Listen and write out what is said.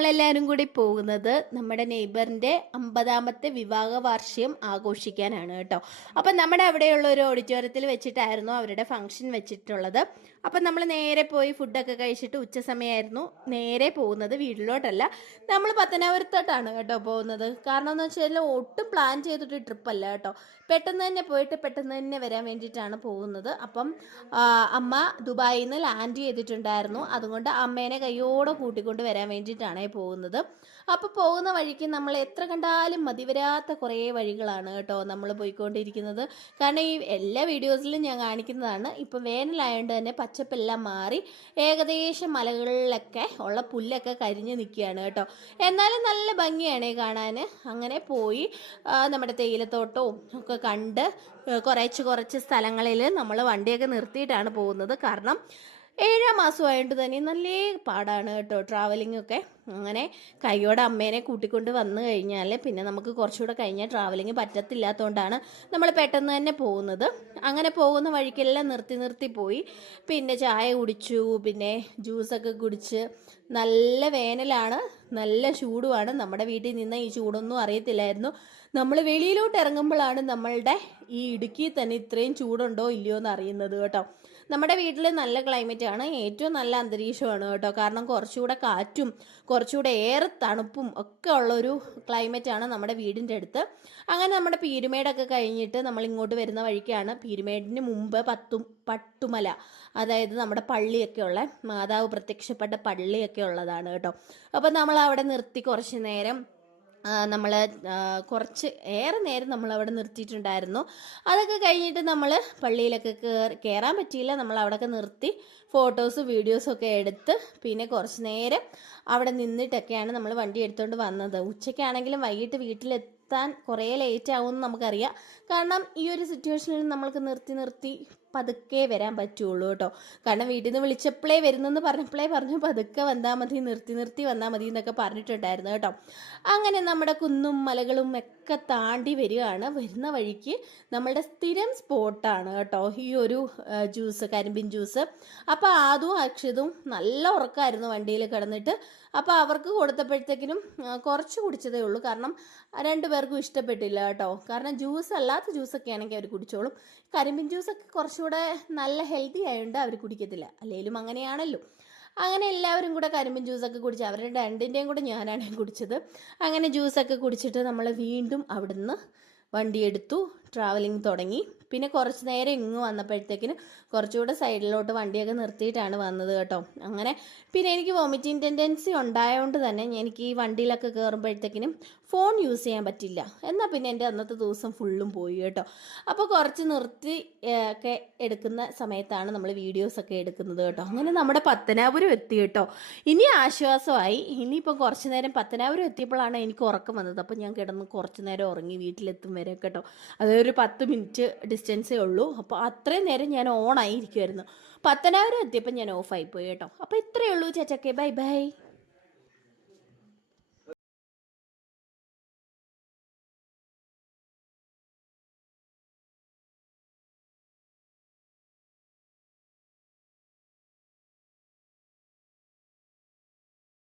നമ്മളെല്ലാവരും കൂടി പോകുന്നത് നമ്മുടെ നെയ്ബറിന്റെ അമ്പതാമത്തെ വിവാഹ വാർഷികം ആഘോഷിക്കാനാണ് കേട്ടോ. അപ്പം നമ്മുടെ അവിടെയുള്ള ഒരു ഓഡിറ്റോറിയത്തിൽ വെച്ചിട്ടായിരുന്നു അവരുടെ ഫംഗ്ഷൻ വെച്ചിട്ടുള്ളത്. അപ്പം നമ്മൾ നേരെ പോയി ഫുഡൊക്കെ കഴിച്ചിട്ട് ഉച്ച സമയമായിരുന്നു. നേരെ പോകുന്നത് വീട്ടിലോട്ടല്ല. നമ്മൾ പത്തനാപുരത്തോട്ടാണ് കേട്ടോ പോകുന്നത്. കാരണം എന്ന് വെച്ചാൽ ഒട്ടും പ്ലാൻ ചെയ്തിട്ട് ട്രിപ്പല്ല കേട്ടോ. പെട്ടെന്ന് തന്നെ പോയിട്ട് പെട്ടെന്ന് തന്നെ വരാൻ വേണ്ടിയിട്ടാണ് പോകുന്നത്. അപ്പം അമ്മ ദുബായിൽ നിന്ന് ലാൻഡ് ചെയ്തിട്ടുണ്ടായിരുന്നു. അതുകൊണ്ട് അമ്മേനെ കയ്യോടെ കൂട്ടിക്കൊണ്ട് വരാൻ വേണ്ടിയിട്ടാണ് പോകുന്നത്. അപ്പോൾ പോകുന്ന വഴിക്ക് നമ്മൾ എത്ര കണ്ടാലും മതിവരാത്ത കുറേ വഴികളാണ് കേട്ടോ നമ്മൾ പോയിക്കൊണ്ടിരിക്കുന്നത്. കാരണം ഈ എല്ലാ വീഡിയോസിലും ഞാൻ കാണിക്കുന്നതാണ്. ഇപ്പം വേനലായതുകൊണ്ട് തന്നെ പച്ചപ്പെല്ലാം മാറി ഏകദേശം മലകളിലൊക്കെ ഉള്ള പുല്ലൊക്കെ കരിഞ്ഞു നിൽക്കുകയാണ് കേട്ടോ. എന്നാലും നല്ല ഭംഗിയാണ് കാണാൻ. അങ്ങനെ പോയി നമ്മുടെ തേയിലത്തോട്ടവും ഒക്കെ കണ്ട് കുറച്ച് കുറച്ച് സ്ഥലങ്ങളിൽ നമ്മൾ വണ്ടിയൊക്കെ നിർത്തിയിട്ടാണ് പോകുന്നത്. കാരണം ഏഴാം മാസമായിട്ട് തന്നെ നല്ല പാടാണ് കേട്ടോ ട്രാവലിംഗ് ഒക്കെ. അങ്ങനെ കൈയോടെ അമ്മേനെ കൂട്ടിക്കൊണ്ട് വന്നു കഴിഞ്ഞാൽ പിന്നെ നമുക്ക് കുറച്ചുകൂടെ കഴിഞ്ഞാൽ ട്രാവലിംഗ് പറ്റത്തില്ലാത്തതുകൊണ്ടാണ് നമ്മൾ പെട്ടെന്ന് തന്നെ പോകുന്നത്. അങ്ങനെ പോകുന്ന വഴിക്കെല്ലാം നിർത്തി നിർത്തി പോയി. പിന്നെ ചായ കുടിച്ചു പിന്നെ ജ്യൂസൊക്കെ കുടിച്ച് നല്ല വേനലാണ് നല്ല ചൂടുമാണ്. നമ്മുടെ വീട്ടിൽ നിന്ന് ഈ ചൂടൊന്നും അറിയത്തില്ലായിരുന്നു. നമ്മൾ വെളിയിലോട്ട് ഇറങ്ങുമ്പോഴാണ് നമ്മളുടെ ഈ ഇടുക്കി തന്നെ ഇത്രയും ചൂടുണ്ടോ ഇല്ലയോ എന്ന് അറിയുന്നത് കേട്ടോ. നമ്മുടെ വീട്ടിൽ നല്ല ക്ലൈമറ്റ് ആണ്. ഏറ്റവും നല്ല അന്തരീക്ഷമാണ് കേട്ടോ. കാരണം കുറച്ചുകൂടെ കാറ്റും കുറച്ചുകൂടെ ഏറെ തണുപ്പും ഒക്കെ ഉള്ളൊരു ക്ലൈമറ്റ് ആണ് നമ്മുടെ വീടിന്റെ അടുത്ത്. അങ്ങനെ നമ്മുടെ പീരുമേടൊക്കെ കഴിഞ്ഞിട്ട് നമ്മൾ ഇങ്ങോട്ട് വരുന്ന വഴിക്കാണ് പീരുമേടിന് മുമ്പ് പത്തും പട്ടുമല അതായത് നമ്മുടെ പള്ളിയൊക്കെ ഉള്ള. മാതാവ് പ്രത്യക്ഷപ്പെട്ട പള്ളിയൊക്കെ ഉള്ളതാണ് കേട്ടോ. അപ്പം നമ്മൾ അവിടെ നിർത്തി കുറച്ച് നേരം നമ്മൾ കുറച്ച് ഏറെ നേരം നമ്മൾ അവിടെ നിർത്തിയിട്ടുണ്ടായിരുന്നു. അതൊക്കെ കഴിഞ്ഞിട്ട് നമ്മൾ പള്ളിയിലൊക്കെ കയറി കയറാൻ പറ്റിയില്ല. നമ്മൾ അവിടെയൊക്കെ നിർത്തി ഫോട്ടോസ് വീഡിയോസും ഒക്കെ എടുത്ത് പിന്നെ കുറച്ച് നേരം അവിടെ നിന്നിട്ടൊക്കെയാണ് നമ്മൾ വണ്ടി എടുത്തുകൊണ്ട് വന്നത്. ഉച്ചയ്ക്കാണെങ്കിലും വൈകിട്ട് വീട്ടിലെത്താൻ കുറേ ലേറ്റ് ആവുമെന്ന് നമുക്കറിയാം. കാരണം ഈ ഒരു സിറ്റുവേഷനിൽ നമ്മൾക്ക് നിർത്തി നിർത്തി പതുക്കെ വരാൻ പറ്റുള്ളൂ കേട്ടോ. കാരണം വീട്ടിൽ നിന്ന് വിളിച്ചപ്പോഴേ വരുന്നെന്ന് പറഞ്ഞപ്പോഴേ പറഞ്ഞു പതുക്കെ വന്നാൽ മതി നിർത്തി നിർത്തി വന്നാൽ മതി എന്നൊക്കെ പറഞ്ഞിട്ടുണ്ടായിരുന്നു കേട്ടോ. അങ്ങനെ നമ്മുടെ കുന്നും മലകളും ഒക്കെ താണ്ടി വരികയാണ്. വരുന്ന വഴിക്ക് നമ്മളുടെ സ്ഥിരം സ്പോട്ടാണ് കേട്ടോ ഈ ഒരു ജ്യൂസ് കരിമ്പിൻ ജ്യൂസ്. അപ്പോൾ ആദ്യവും അക്ഷതും നല്ല ഉറക്കമായിരുന്നു വണ്ടിയിൽ കിടന്നിട്ട്. അപ്പോൾ അവർക്ക് കൊടുത്തപ്പോഴത്തേക്കിനും കുറച്ച് കുടിച്ചതേ ഉള്ളൂ. കാരണം രണ്ടുപേർക്കും ഇഷ്ടപ്പെട്ടില്ല കേട്ടോ. കാരണം ജ്യൂസ് അല്ലാത്ത ജ്യൂസൊക്കെ ആണെങ്കിൽ അവർ കുടിച്ചോളും. കരിമ്പിൻ ജ്യൂസൊക്കെ കുറച്ചുകൂടെ നല്ല ഹെൽത്തി ആയതുകൊണ്ട് അവർ കുടിക്കത്തില്ല. അല്ലെങ്കിലും അങ്ങനെയാണല്ലോ. അങ്ങനെ എല്ലാവരും കൂടെ കരിമ്പിൻ ജ്യൂസൊക്കെ കുടിച്ച് അവരുടെ രണ്ടിന്റെയും കൂടെ ഞാനാണ് കുടിച്ചത്. അങ്ങനെ ജ്യൂസൊക്കെ കുടിച്ചിട്ട് നമ്മൾ വീണ്ടും അവിടുന്ന് വണ്ടി എടുത്തു. ട്രാവലിംഗ് തുടങ്ങി. പിന്നെ കുറച്ച് നേരം ഇങ്ങ് വന്നപ്പോഴത്തേക്കിന് കുറച്ചുകൂടെ സൈഡിലോട്ട് വണ്ടിയൊക്കെ നിർത്തിയിട്ടാണ് വന്നത് കേട്ടോ. അങ്ങനെ പിന്നെ എനിക്ക് വോമിറ്റിംഗ് ടെൻഡൻസി ഉണ്ടായതുകൊണ്ട് തന്നെ എനിക്ക് ഈ വണ്ടിയിലൊക്കെ കയറുമ്പോഴത്തേക്കിനും ഫോൺ യൂസ് ചെയ്യാൻ പറ്റില്ല. എന്നാൽ പിന്നെ എന്റെ അന്നത്തെ ദിവസം ഫുള്ളും പോയി കേട്ടോ. അപ്പോൾ കുറച്ച് നിർത്തി ഒക്കെ എടുക്കുന്ന സമയത്താണ് നമ്മൾ വീഡിയോസൊക്കെ എടുക്കുന്നത് കേട്ടോ. അങ്ങനെ നമ്മുടെ പത്തനാപുരം എത്തി കേട്ടോ. ഇനി ആശ്വാസമായി. ഇനിയിപ്പോൾ കുറച്ച് നേരം പത്തനാപുരം എത്തിയപ്പോഴാണ് എനിക്ക് ഉറക്കം വന്നത്. അപ്പോൾ ഞാൻ കിടന്ന് കുറച്ച് നേരം ഉറങ്ങി വീട്ടിലെത്തും വരെ കേട്ടോ. അതൊരു പത്ത് മിനിറ്റ് ഡിസ്റ്റൻസേ ഉള്ളൂ. അപ്പോൾ അത്രയും നേരം ഞാൻ ഓൺ ആയിരിക്കുമായിരുന്നു പത്തനാപുരം എത്തിയപ്പോൾ ഞാൻ ഓഫായി പോയി കേട്ടോ. അപ്പോൾ ഇത്രയേ ഉള്ളൂ ചേച്ചക്കെ ബൈ ബൈ